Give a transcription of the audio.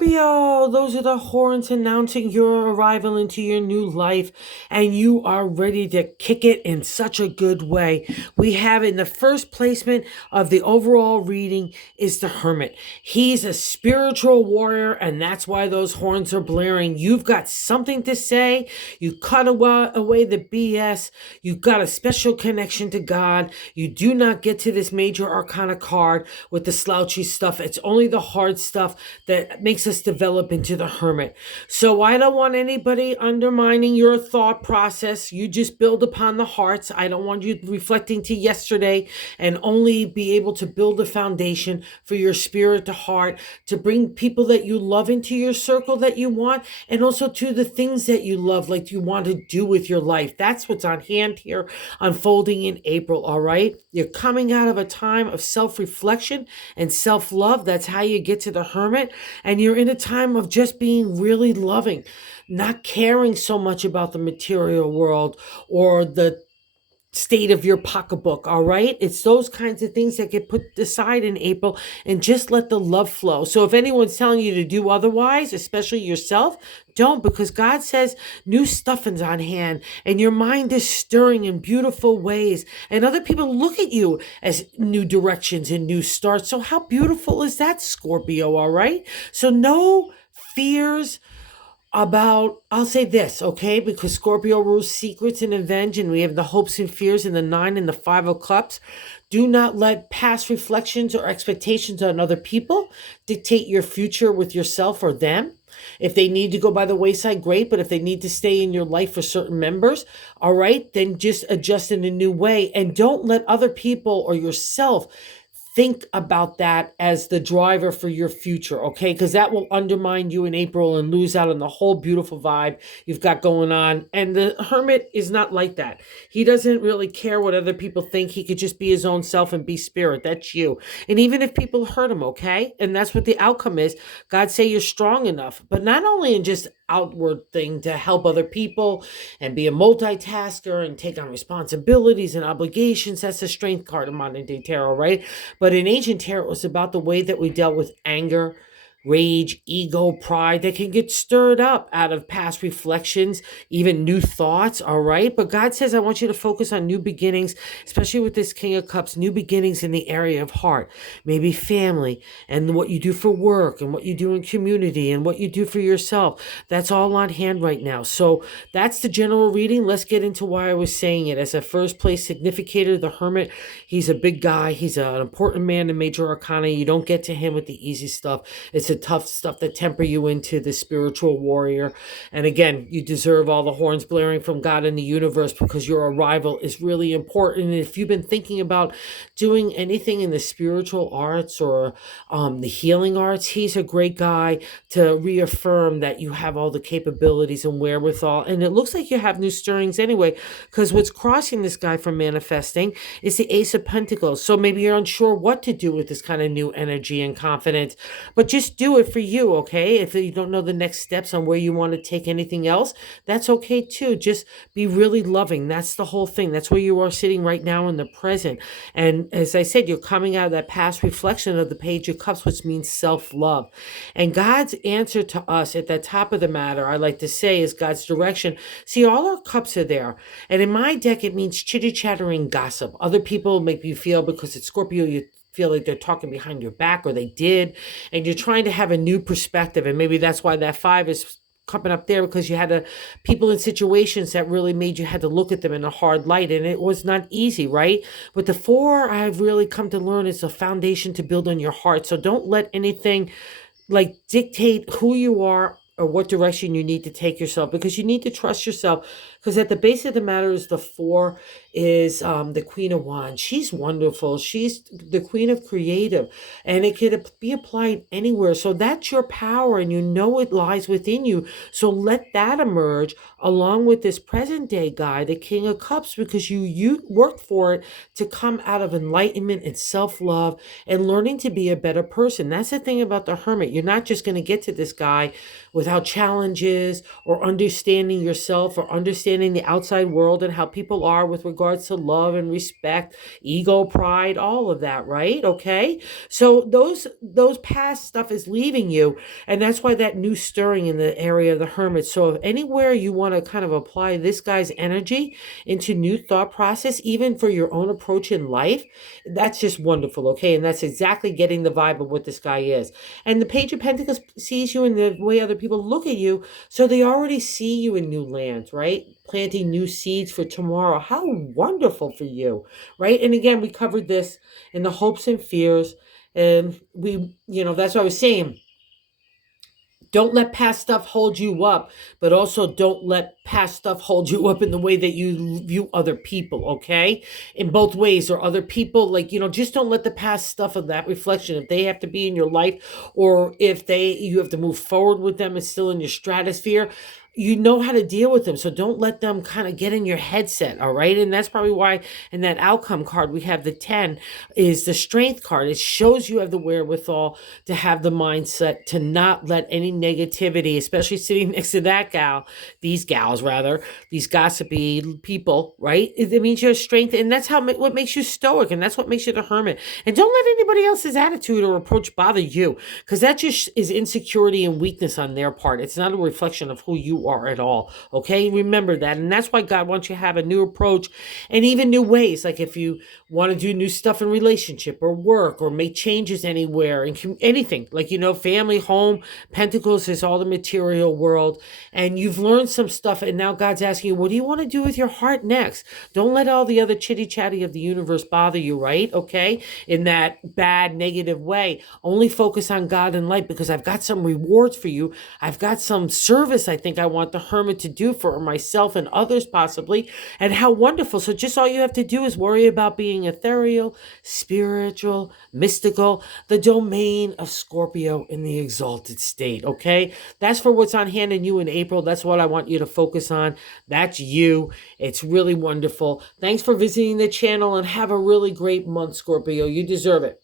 Scorpio, those are the horns announcing your arrival into your new life, and you are ready to kick it in such a good way. We have in the first placement of the overall reading is the Hermit. He's a spiritual warrior, and that's why those horns are blaring. You've got something to say. You cut away the BS. You've got a special connection to God. You do not get to this major arcana card with the slouchy stuff. It's only the hard stuff that makes us develop into the Hermit. So I don't want anybody undermining your thought process. You just build upon the hearts. I don't want you reflecting to yesterday and only be able to build a foundation for your spirit to heart, to bring people that you love into your circle that you want, and also to the things that you love, like you want to do with your life. That's what's on hand here, unfolding in April, all right? You're coming out of a time of self-reflection and self-love. That's how you get to the Hermit. And you're in a time of just being really loving, not caring so much about the material world or the state of your pocketbook, all right? It's those kinds of things that get put aside in April, and just let the love flow. So if anyone's telling you to do otherwise, especially yourself, don't, because God says new stuff is on hand and your mind is stirring in beautiful ways, and other people look at you as new directions and new starts. So how beautiful is that, Scorpio, all right? So no fears about, I'll say this, okay, because Scorpio rules secrets and avenge, and we have the hopes and fears in the 9 and the 5 of cups. Do not let past reflections or expectations on other people dictate your future with yourself or them. If they need to go by the wayside, great. But if they need to stay in your life for certain members, all right, then just adjust in a new way. And don't let other people or yourself think about that as the driver for your future, okay? Because that will undermine you in April and lose out on the whole beautiful vibe you've got going on. And the Hermit is not like that. He doesn't really care what other people think. He could just be his own self and be spirit. That's you. And even if people hurt him, okay? And that's what the outcome is. God say you're strong enough, but not only in just outward thing to help other people and be a multitasker and take on responsibilities and obligations. That's the strength card in modern day tarot, right? But in ancient tarot, it was about the way that we dealt with anger, rage, ego, pride that can get stirred up out of past reflections, even new thoughts, all right? But God says, I want you to focus on new beginnings, especially with this King of Cups, new beginnings in the area of heart, maybe family, and what you do for work, and what you do in community, and what you do for yourself. That's all on hand right now. So that's the general reading. Let's get into why I was saying it. As a first place significator, the Hermit, he's a big guy. He's an important man in major arcana. You don't get to him with the easy stuff. It's the tough stuff that temper you into the spiritual warrior. And again, you deserve all the horns blaring from God in the universe, because your arrival is really important. And if you've been thinking about doing anything in the spiritual arts or the healing arts, he's a great guy to reaffirm that you have all the capabilities and wherewithal. And it looks like you have new stirrings anyway, because what's crossing this guy from manifesting is the Ace of Pentacles. So maybe you're unsure what to do with this kind of new energy and confidence, but just do it for you, okay? If you don't know the next steps on where you want to take anything else, that's okay too. Just be really loving. That's the whole thing. That's where you are sitting right now in the present. And as I said, you're coming out of that past reflection of the Page of Cups, which means self-love. And God's answer to us at the top of the matter, I like to say, is God's direction. See, all our cups are there. And in my deck, it means chitty-chattering gossip. Other people make you feel, because it's Scorpio, you feel like they're talking behind your back, or they did, and you're trying to have a new perspective. And maybe that's why that 5 is coming up there, because you had people in situations that really made you had to look at them in a hard light, and it was not easy, right? But the 4, I've really come to learn, is a foundation to build on your heart. So don't let anything like dictate who you are or what direction you need to take yourself, because you need to trust yourself. Because at the base of the matter is the 4 is the Queen of Wands. She's wonderful. She's the Queen of Creative, and it could be applied anywhere. So that's your power, and you know it lies within you. So let that emerge along with this present day guy, the King of Cups, because you worked for it to come out of enlightenment and self-love and learning to be a better person. That's the thing about the Hermit. You're not just going to get to this guy without without challenges or understanding yourself or understanding the outside world and how people are with regards to love and respect, ego, pride, all of that, right? Okay? So those past stuff is leaving you, and that's why that new stirring in the area of the hermit. So if anywhere you want to kind of apply this guy's energy into new thought process, even for your own approach in life, that's just wonderful, okay? And that's exactly getting the vibe of what this guy is. And the Page of Pentacles sees you in the way other people look at you, so they already see you in new lands, right? Planting new seeds for tomorrow. How wonderful for you, right? And again, we covered this in the hopes and fears, and that's what I was saying. Don't let past stuff hold you up, but also don't let past stuff hold you up in the way that you view other people, okay? In both ways, or other people, like, just don't let the past stuff of that reflection, if they have to be in your life, or if you have to move forward with them, it's still in your stratosphere, you know how to deal with them. So don't let them kind of get in your headset, all right? And that's probably why in that outcome card we have the 10 is the strength card. It shows you have the wherewithal to have the mindset to not let any negativity, especially sitting next to that these gals rather, these gossipy people, right? It means your strength, and that's what makes you stoic, and that's what makes you the hermit. And don't let anybody else's attitude or approach bother you, because that just is insecurity and weakness on their part. It's not a reflection of who you are at all, okay? Remember that. And that's why God wants you to have a new approach and even new ways. Like if you want to do new stuff in relationship or work or make changes anywhere and anything, like, family, home, Pentacles is all the material world, and you've learned some stuff, and now God's asking you, what do you want to do with your heart next? Don't let all the other chitty chatty of the universe bother you, right? Okay? In that bad, negative way. Only focus on God and light, because I've got some rewards for you. I've got some service I think I want the hermit to do for myself and others possibly. And how wonderful. So just all you have to do is worry about being ethereal, spiritual, mystical, the domain of Scorpio in the exalted state, okay? That's for what's on hand in you in April. That's what I want you to focus on. That's you. It's really wonderful. Thanks for visiting the channel, and have a really great month, Scorpio. You deserve it.